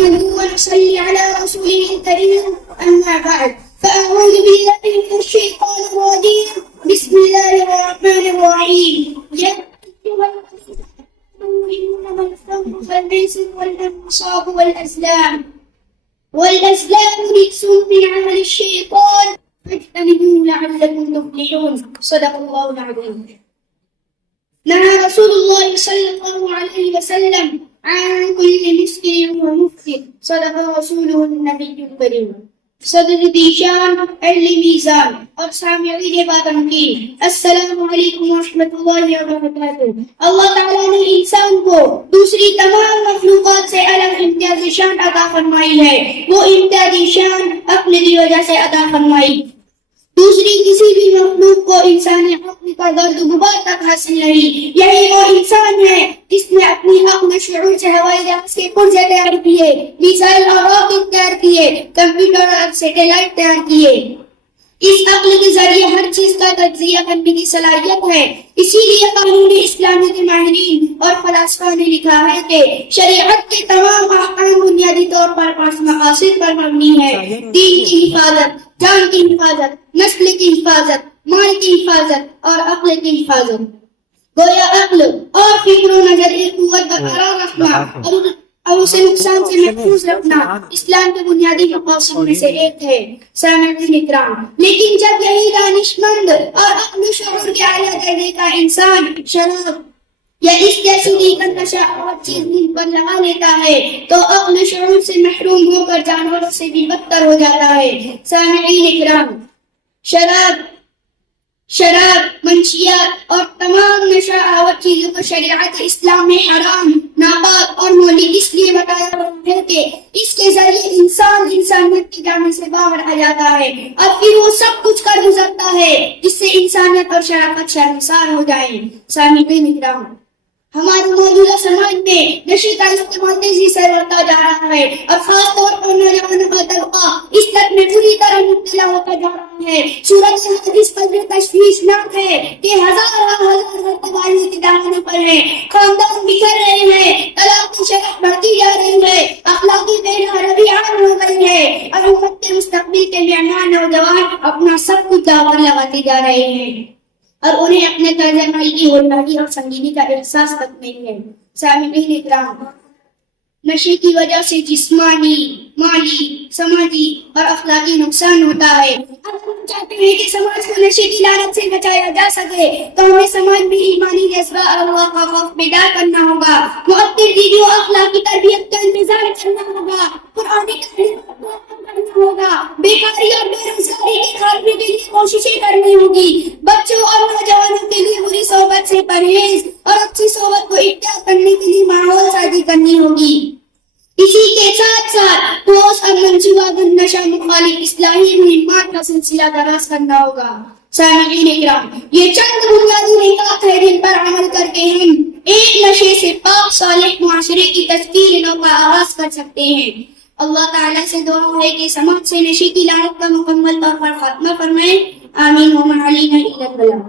ونصلي على رسوله الكريم أما بعد فأعوذ بالله من الشيطان الرجيم بسم الله الرحمن الرحيم يا أيها الذين آمنوا الخمر والميسر والأنصاب والأزلام رجس من عمل الشيطان فاجتنبوه لعلكم تفلحون صدق الله العظيم. نهى رسول الله صلى الله عليه وسلم عن كل مسكر ومفسد صدق رسوله النبي الكريم. صدر دیشان اہل میزان اور سامعین باتن کی السلام علیکم ورحمۃ اللہ وبرکاتہ. اللہ تعالیٰ نے انسان کو دوسری تمام مخلوقات سے الگ امتیازی شان عطا فرمائی ہے. وہ امتیازی شان عقل کی وجہ سے عطا فرمائی. دوسری کسی بھی مخلوق کو انسانی عقل کا درد غبار تک حاصل نہیں. یہی وہ انسان ہے جس نے اپنی عقل شعور سے ہوائی جہاز کے پرزے تیار کیے، میزائل اور راکٹ تیار کیے، کمپیوٹر اور سیٹلائٹ تیار کیے. اس عقل کے ذریعے ہر چیز کا تجزیہ کرنے کی صلاحیت ہے. اسی لیے قانون اسلامی کے ماہرین اور فلاسفہ نے لکھا ہے کہ شریعت کے تمام احکام بنیادی طور پر 5 مقاصد پر مبنی ہے: دین کی حفاظت، جان کی حفاظت، نسل کی حفاظت، مال کی حفاظت اور عقل کی حفاظت. گویا عقل اور فکر و نظر ایک قوت برقرار رکھنا اور اسے نقصان سے محفوظ رکھنا اسلام کے بنیادی مقاصد میں سے ایک ہے. سامعین اکرام، لیکن جب یہی دانشمند اور عقل و شعور کے اعلیٰ درجے کا انسان شراب یا اس جیسی دیگر نشہ اور چیز دل پر لگا لیتا ہے تو عقل و شعور سے محروم ہو کر جانوروں سے بھی بدتر ہو جاتا ہے. سامعین اکرام، شراب، منشیات اور تمام نشہ آور چیزوں کو شریعت اسلام میں حرام، ناپاک اور مولد اس لیے بتایا ہے کہ اس کے ذریعے انسان انسانیت کی جامع سے باہر آ جاتا ہے اور پھر وہ سب کچھ کر گزرتا ہے جس سے انسانیت اور شرافت شرمسار ہو جائے. سامعین اکرام، ہمارے موجودہ سماج میں نشے کا استعمال تیزی سے بڑھتا جا رہا ہے اور خاص طور پر نوجوانوں کا طبقہ اس لت میں پوری طرح مبتلا ہوتا جا رہا ہے. صورت اس قدر تشویشناک ہے کہ ہزار تباہی کے دامنوں پر ہیں. خاندان بکھر رہے ہیں، طلاق کی شرح بڑھتی جا رہی ہے، اخلاقی بے روی عام ہو گئی ہے اور امت کے مستقبل کے لیے نوجوان اپنا سب کچھ داور لگاتے جا رہے ہیں اور انہیں اپنے طرز عمل کی ہولناکی اور سنگینی کا احساس تک نہیں ہے. سامعین اکرام، نشے کی وجہ سے جسمانی، مالی، سماجی اور اخلاقی نقصان ہوتا ہے. ہم چاہتے ہیں کہ سماج کو نشے کی لعنت سے بچایا جا سکے تو ہمیں سماج میں ایمانی جذبہ اور اللہ کا خوف بیدار کرنا ہوگا، مؤثر دینی و اخلاقی تربیت کا انتظام کرنا ہوگا، قرآنی تعلیم کرنا ہوگا، بیکاری اور بے روزگاری کے خاتمے کے لیے کوششیں کرنی ہوگی، بچوں اور نوجوانوں کے لیے بری صحبت سے پرہیز اور اچھی صحبت کو اختیار کرنے کے لیے ماحول سازی کرنی ہوگی. اسی کے ساتھ ساتھ ٹھوس اور منصوبہ بند نشہ مخالف اصلاحی مہمات کا سلسلہ دراز کرنا ہوگا. سامعین اکرام، یہ چند بنیادی نکات ہے جن پر عمل کر کے ہم ایک نشے سے پاک صالح معاشرے کی تشکیل نو کا آغاز کر سکتے ہیں. اللہ تعالیٰ سے دعا ہے کہ سماج سے نشے کی لعنت کا مکمل طور پر خاتمہ فرمائے. آمین. وما علینا الا البلاغ.